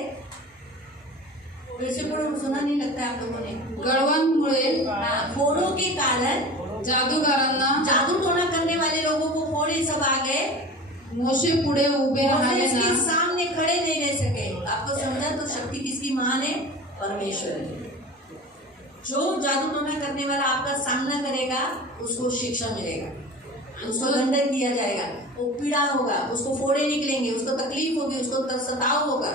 फिर से पढ़ो, सुना नहीं लगता है आप लोगों ने. कळवणमुळे फोड़ों के कारण जादूगारांना जादू टोना करने वाले लोगों को फोड़े सब आ गए, मोशे पुढे उभे राहावे मोसेस ना. के सामने खड़े नहीं रह सके. आपको समझा? तो शक्ति किसकी महान है? परमेश्वर की. जो जादू टोना करने वाला आपका सामना करेगा, उसको शिक्षा मिलेगा, उसको दंडन दिया जाएगा, वो पीड़ा होगा, उसको फोड़े निकलेंगे, उसको तकलीफ होगी, उसको सताव होगा.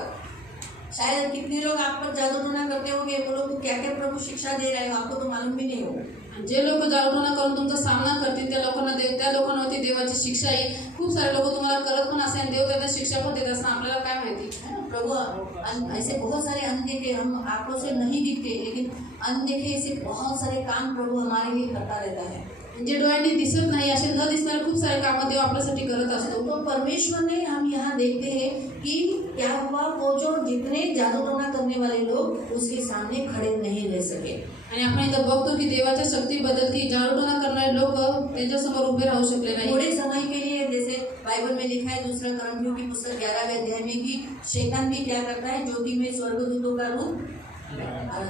शायद कितने लोग आप पर जादू टोना करते होंगे, वो लोग को क्या क्या प्रभु शिक्षा दे रहे हो आपको तो मालूम भी नहीं होगा. जे लोक जादूटोना करून तुमचा सामना करतील त्या लोकांवरती देवाची शिक्षा येईल. खूप सारे लोक तुम्हाला करत पण असेल, देव त्यांना शिक्षा पण देत असताना आपल्याला काय माहिती. प्रभु ऐसे बहुत सारे अनदेखे हम आंखों से नहीं दिखते, लेकिन अनदेखे ऐसे बहुत सारे काम प्रभु हमारे लिए करता रहता है. जे डोळ्यांनी दिसत नाही असे न दिसणारे खूप सारे कामं देव आपल्यासाठी करत असतो. तो परमेश्वर ने हम यहाँ देखते हैं कि क्या हुआ, वो जो जितने जादू टोना करने वाले लोग उसके सामने खड़े नहीं रह सके. आणि आपण इथं बघतो की देवाच्या शक्तीबद्दल की जादूटोना करणारे लोक त्यांच्यासमोर उभे राहू शकले नाही. थोड़े समय के लिए, जैसे बाइबल में लिखा है दूसरा क्रमों की पुस्तक 11वें अध्याय में कि शैतान भी क्या करता है, ज्योति में स्वर्गदूतों का रूप,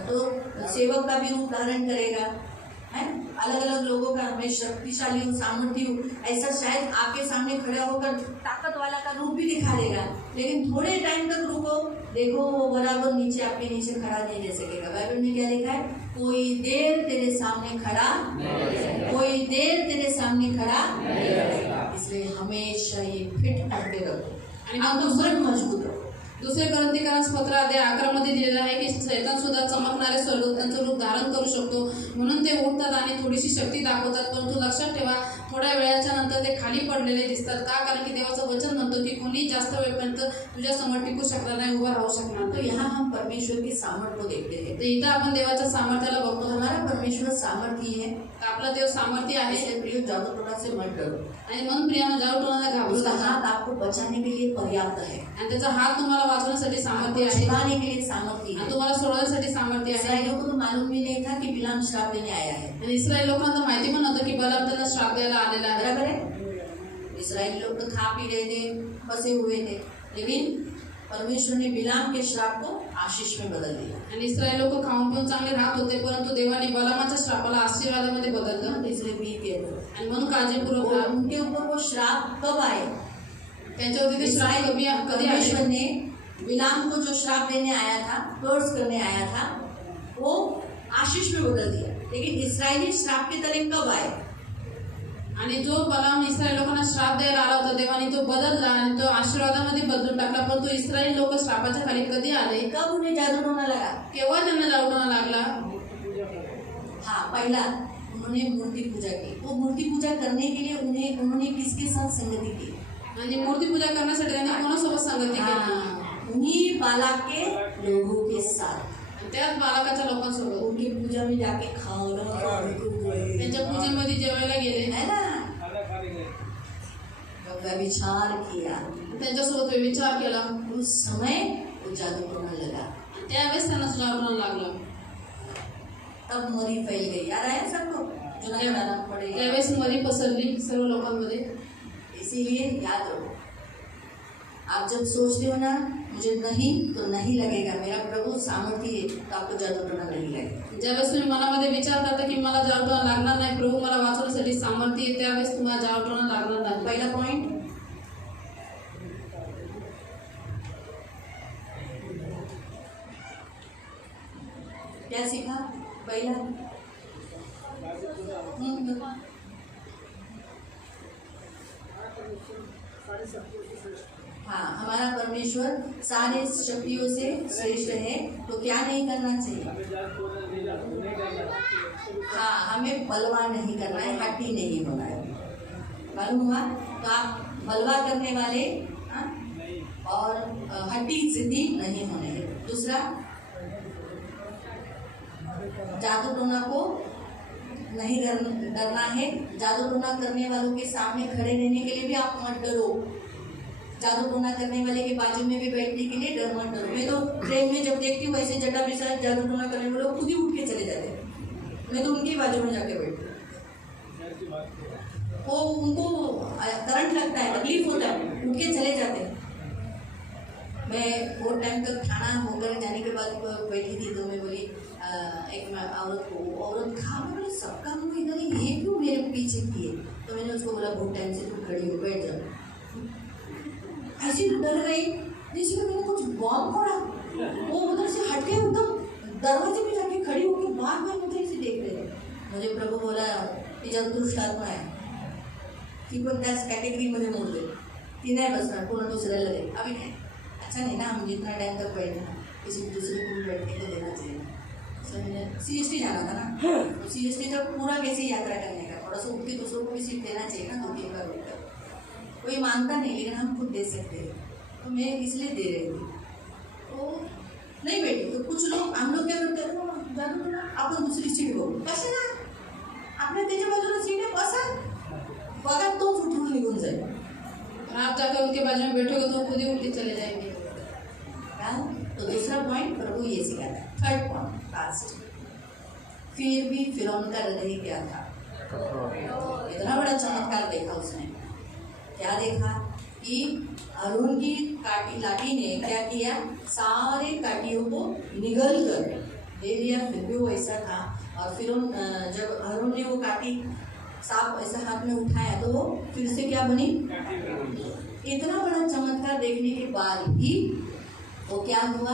तो सेवक का भी रूप धारण करेगा, है. अलग अलग लोगों का, हमें शक्तिशाली हूँ, सामर्थ्य हूँ, ऐसा शायद आपके सामने खड़ा होकर ताकत वाला का रूप भी दिखा देगा, लेकिन थोड़े टाइम तक रुको, देखो वो बराबर नीचे आपके नीचे खड़ा नहीं रह सकेगा. बाइबल में क्या लिखा है? कोई देर तेरे सामने खड़ा, कोई देर तेरे सामने खड़ा. इसलिए हमेशा ये फिट करते रहो आणि आप मग दुसरं मजबूत रहो. दुसरे ग्रंथिकांस पत्र अध्याय 11 मध्ये दिलेलं आहे की शैतान सुद्धा चमकणारे स्वर्गदूतांचं रूप धारण करू शकतो. म्हणून ते उठतात आणि थोडीशी शक्ती दाखवतात, परंतु लक्षात ठेवा थोड्या वेळाच्या नंतर ते खाली पडलेले दिसतात. का? कारण की देवाचं वचन म्हणतो की कोणी जास्त वेळपर्यंत तुझ्या समोर टिकू शकणार नाही, उभा राहू शकणार. तो यहाँ हम परमेश्वर के सामर्थ्य को देखते हैं. तर इथं आपण देवाच्या सामर्थ्याला बघतो. हमारा परमेश्वर सामर्थ्य है, तर आपला देव सामर्थ्य आहे. इसलिए प्रिय जादू टोना से मत डरो. आणि म्हणून प्रियानं जादूटोनाला घाबरू उसका नका. हाथ आपको बचाने के लिए पर्याप्त है. आणि त्याचा हात तुम्हाला तुम्हाला वाचवण्यासाठी सामर्थ्य आपको आहे छुड़ाने के लिए सामर्थ्य आणि है। तुम्हाला सोडवण्यासाठी सामर्थ्य आहे इसराइलियों को तो मालूम भी नहीं था कि बिलाम श्राप देने आया है, आणि इस्रायल लोकांना तर माहिती पण नव्हतं की बलाम त्यांना श्राप द्यायला आलेला आहे। बराबर है। इसराइली लोग तो खा पी रहे थे, बसे हुए थे, लेकिन परमेश्वर ने बिलाम के श्राप को आशीष में बदल दिया। आणि इस्रायल लोक खाऊन पिऊन चांगले राहत होते, परंतु देवाने बलामाच्या श्रापाला आशीर्वादामध्ये बदललं इसलिए बी केयर, आणि म्हणून काळजीपूर्वक राहा। उनके ऊपर वो श्राप कब आए? त्यांच्यावरती ते श्राप कधी आले? परमेश्वर ने बिलाम को जो श्राप देने आया था, कर्स करने आया था, वो आशीष में बदल दिया। लेकिन इस्राएली श्राप के तले कब आए? आणि जो बलाम इस्रायल लोकांना श्राप द्यायला आला होता देवाने तो बदलला आणि तो आशीर्वादामध्ये बदलून टाकला, परंतु इस्रायल लोक श्रापाच्या खाली कधी आले? कब उन्हें जादू टोना लगा? केव्हा त्यांना जावटोना लागला? हाँ, पहला उन्होंने मूर्ति पूजा की। वो मूर्ति पूजा करने के लिए उन्होंने किसके साथ संगति की? म्हणजे मूर्ती पूजा करण्यासाठी त्यांनी कोणासोबत संगती केली? हाँ, उन्हीं बालाक के लोगों के साथ, आणि त्याच बालकाच्या लोकांसोबत उनकी पूजा में जाके खाओ त्यांच्या पूजेमध्ये जेवायला गेले, है ना, खाना खाने गए। व्यभिचार किया। त्यांच्यासोबत व्यभिचार केला, उस समय वो जादू टोना लगा, त्यावेळेस त्यांना जावटोना लागला। तब मरी फैल गई। याद आया सबको? जो नया बनाना पड़ेगा। त्यावेळेस मरी पसरली सर्व लोकांमध्ये। इसीलिए याद रखो, आप जब सोचते हो ना मुझे नहीं तो नहीं लगेगा, मेरा प्रभु सामर्थ्य है, तो आपको जादू टोना नहीं लगेगा। ज्यावेळेस तुम्ही मनामध्ये विचार करता की मला जावटोना लागणार नाही, प्रभू मला वाचवण्यासाठी सामर्थ्य आहे, त्यावेळेस तुम्हाला जावटोना लागणार नाही। पहला पॉइंट, क्या सीखा? पहला हाँ, हमारा परमेश्वर सारे शक्तियों से श्रेष्ठ है, तो क्या नहीं करना चाहिए? हमें जादू टोना नहीं करना। हाँ, हमें बलवा नहीं करना है, हट्टी नहीं होना है। मालूम हुआ? तो आप बलवा करने वाले, हाँ, और हट्टी जिद्दी नहीं होने हैं। दूसरा, जादू टोना को नहीं डरना है। जादू टोना करने वालों के सामने खड़े रहने के लिए भी आप मत डरो। जादू टोना करने वाले के बाजू में भी बैठने के लिए डर मत डरो। मैं तो ट्रेन में जब देखती हूँ वैसे जटा के साथ जादू टोना करने वाले लोग खुद ही उठ के चले जाते हैं, मैं तो उनके बाजू में जाके बैठती हूँ। वो उनको करंट लगता है, तकलीफ होता है, उठ के चले जाते हैं। मैं बहुत टाइम तक खाना होकर जाने के बाद बैठी थी, तो मैं बोली एक औरत को, औरत खा, मैं बोली सबका मुँह इधर है, ये क्यों मेरे पीछे की है? तो मैंने उसको बोला बहुत टाइम से तुम खड़ी हो, बैठ जाओ। ऐसी डर गई जैसे कि मैंने कुछ बॉम्ब फोड़ा। वो उधर से हट के एकदम दरवाजे पे जाके खड़ी होकर बार बार मुझे से देख रहे थे। मुझे प्रभू बोला की जंतुष्ट आत्मा आहे, ती पण त्याच कॅटेगरीमध्ये मोडले, ती नाही बसणार, कोण दुसऱ्याला दे। अभी नहीं, अच्छा नहीं ना, हम जितना टाइम तक बैठना, किसी दूसरे को बैठने को देना चाहिए। सो मैंने CST जाना था ना, तो CST तक पूरा कैसे यात्रा करने का, थोड़ा सा उठ के दूसरों को भी सीट देना चाहिए ना, 2-3 बार बैठकर। कोई मांगता नहीं, लेकिन हम खुद दे सकते हैं, तो मैं इसलिए दे रही थी। तो नहीं बैठी, तो कुछ लोग, हम लोग क्या करते हैं, जादू टोना आपण दुसरी सीट बघू, कशाला? आपल्या त्याच्या बाजूला सीट आहे, बसा, बघा तोच उठून निघून जाईल। आप जाकर उनके बाजू में बैठोगे तो खुद ही उठ के चले जाएंगे। तो दूसरा पॉइंट प्रभु ये सिखाता है। थर्ड पॉइंट, लास्ट, फिर भी फिरौन का हृदय क्या था? इतना बड़ा चमत्कार देखा उसने, क्या देखा कि अरुण की काटी लाठी ने क्या किया, सारे काटियों को निगल कर दे दिया। फिर भी वो ऐसा था, और फिर जब अरुण ने वो काटी सांप ऐसा हाथ में उठाया तो वो फिर से क्या बनी? इतना बड़ा चमत्कार देखने के बाद भी वो क्या हुआ?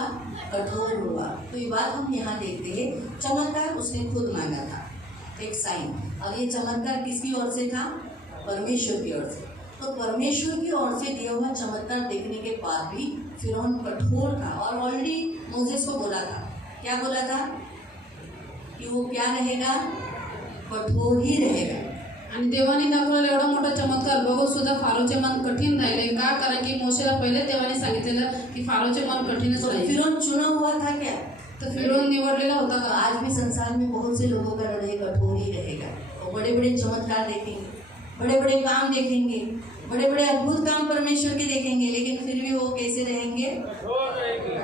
कठोर हुआ। तो ये बात हम यहाँ देखते हैं, चमत्कार उसने खुद मांगा था, एक साइन, और ये चमत्कार किसकी ओर से था? परमेश्वर की ओर से। तो परमेश्वर की ओर से दिया हुआ चमत्कार देखने के बाद भी फिरौन कठोर था, और ऑलरेडी मोसेस को बोला था, क्या बोला था? कि वो क्या रहेगा? कठोर ही रहेगा। आणि देवाने दाखवलेला एवढा मोठा चमत्कार बघून सुद्धा फारोचे मन कठीण राहिले का? कारण की मोशेला पहिले देवाने सांगितलेलं की फारोचे मन कठीणच तो राहील। फिरौन चुना हुआ था क्या? तो फिरौन निवडलेला होता तो का? आज भी संसार में बहुत से लोगों का हृदय कठोर ही रहेगा। वो बड़े बड़े चमत्कार देखेंगे, बड़े बड़े काम देखेंगे, बड़े बड़े अद्भुत काम परमेश्वर के देखेंगे, लेकिन फिर भी वो कैसे रहेंगे? कठोर रहेगी।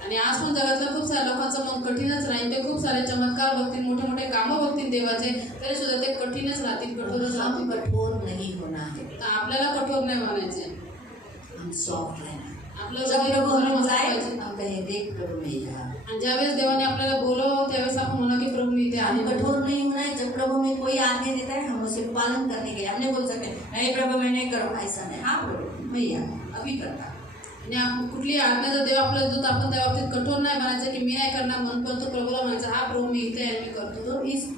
आणि आज पण जगातल्या खूप साऱ्या लोकांचं मन कठीणच राहील. ते खूप सारे चमत्कार बघतील, मोठे मोठे कामं बघतील देवाचे, तरी सुद्धा ते कठीणच राहतील, कठोरच हम राहतील. कठोर नहीं होना है, तर आपल्याला कठोर नाही म्हणायचे, हम सॉफ्ट रहना। आपलं जब प्रभु हमें जग बुलाए पाहिजे. हम कहें देख प्रभु मैं यहाँ। आणि ज्यावेळेस देवाने आपल्याला बोलव त्यावेळेस आपण म्हणा की प्रभू मी इथे हम आहे. कठोर नहीं होना है। जब प्रभु में कोई आज्ञा देता है हम उसे पालन करने के लिए, हमने बोल सकते हैं नहीं प्रभु मैं नहीं करूँ, ऐसा नहीं। हाँ प्रभु मैं यहाँ अभी करता। आणि कुठली आज्ञा जर देव आपल्याला देतो आपण त्या बाबतीत कठोर नाही म्हणायचं की मी नाही करणार म्हणून, पण तो प्रभूला म्हणायचं हा प्रभू मी इथे आहे, मी करतो. तो इस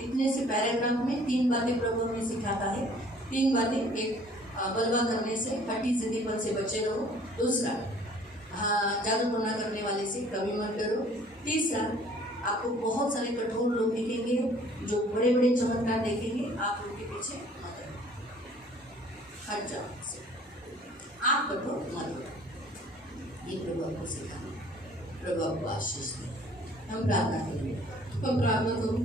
इतने से पैराग्राफ में 3 बातें प्रभु हमें सिखाता है। 3 बातें, एक बलवा करने से, हठी जिद्दीपन से बचे रहो। दूसरा, जादू टोना करने वाले से कभी मत डरो। तीसरा, आपको बहुत सारे कठोर लोग दिखेंगे जो बड़े बड़े चमत्कार देखेंगे, आप उनके पीछे मत रहो, हट जाओ से, आप कठोर मत हो। ये प्रभु आपको सिखाना, प्रभु आपको आशीष दे। हम प्रार्थना करेंगे। पण प्रार्थना करू.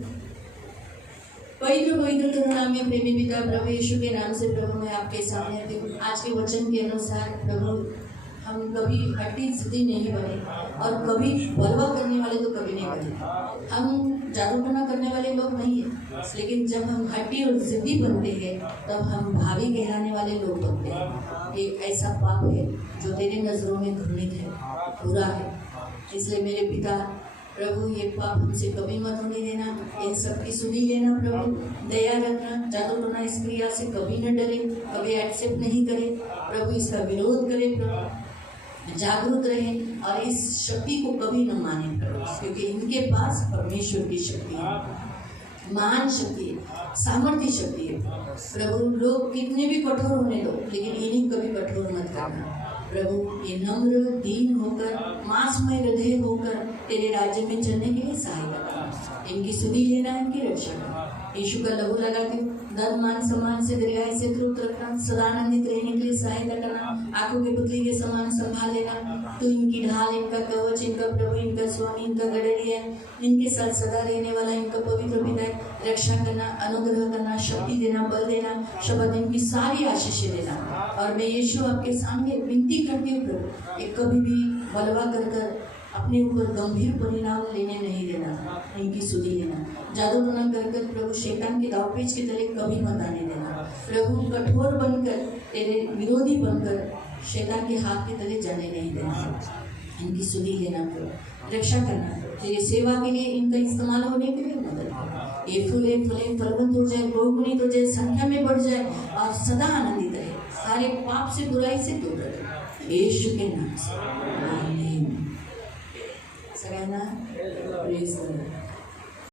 पवित्र पवित्र करुणामय प्रेमी पिता प्रभु यीशु के नाम से प्रभु मैं आपके सामने आती हूँ। आज के वचन के अनुसार प्रभु हम कभी हट्टी जिद्दी नहीं बने और कभी बलवा करने वाले तो कभी नहीं बने। हम जादू टोना करने वाले लोग नहीं हैं, लेकिन जब हम हट्टी और जिद्दी बनते हैं तब हम भावी कहलाने वाले लोग बनते हैं। ये ऐसा पाप है जो तेरे नज़रों में घृणित है, बुरा है। इसलिए मेरे पिता प्रभु ये पाप हमसे कभी मत होने देना। इन सब की सुधी लेना प्रभु, दया रखना। जादू टोना इस क्रिया से कभी न डरे, कभी एक्सेप्ट नहीं करे प्रभु, इसका विरोध करे प्रभु, जागरूक रहे और इस शक्ति को कभी न माने प्रभु, क्योंकि इनके पास परमेश्वर की शक्ति है, महान शक्ति है, सामर्थ्य शक्ति है प्रभु। लोग कितने भी कठोर होने दो, लेकिन इन्हें कभी कठोर मत करना प्रभु। ये नम्र दीन होकर, मांसमय हृदय होकर तेरे राज्य में चलने के लिए सहायता करना। इनकी सुधी लेना, इनकी रक्षा करना। यीशु का लहू लगाते हो, धन मान सम्मान से दीर्घायु से तृप्त रखना, सदा आनंदित रहने के लिए सहायता करना, आंखों के पुतली के समान संभाल लेना। तो इनकी ढाल, इनका कवच, इनका प्रभु, इनका स्वामी, इनका गडरिया, इनके साथ सदा रहने वाला इनका पवित्र पिता, रक्षा करना, अनुग्रह करना, शक्ति देना, बल देना, शब्द इनकी सारी आशीषें देना। और मैं यीशु आपके सामने विनती करती हूँ प्रभु, ये कभी भी बलवा कर अपने ऊपर गंभीर परिणाम लेने नहीं देना, इनकी सुधी लेना। जादू टोना कर प्रभु शैतान के दावपेच की तरह कभी मत आने देना प्रभु। कठोर बनकर, तेरे विरोधी बनकर शैतान के हाथ की तरह जाने नहीं देना। इनकी सुधी लेना प्रभु, रक्षा करना, तेरी सेवा के लिए इनका इस्तेमाल होने के लिए मदद कर। ये फूले फलवंत हो जाए, बहुगुणित हो जाए, संख्या में बढ़ जाए और सदा आनंदित रहे, सारे पाप से, बुराई से दूर रहे, यीशु के नाम से आमीन। सगळ्यांना प्रेज द लॉर्ड।